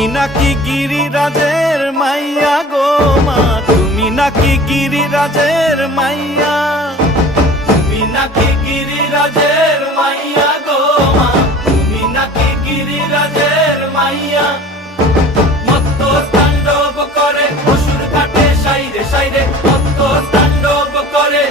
তুমি নাকি গিরিরাজের মাইয়া গো মা, তুমি নাকি গিরিরাজের মাইয়া, তুমি নাকি গিরিরাজের মাইয়া গো মা, তুমি নাকি গিরিরাজের মাইয়া। মত্ত তাণ্ডব করে অসুর ঘাটে সাইরে সাইরে, মত্ত তাণ্ডব করে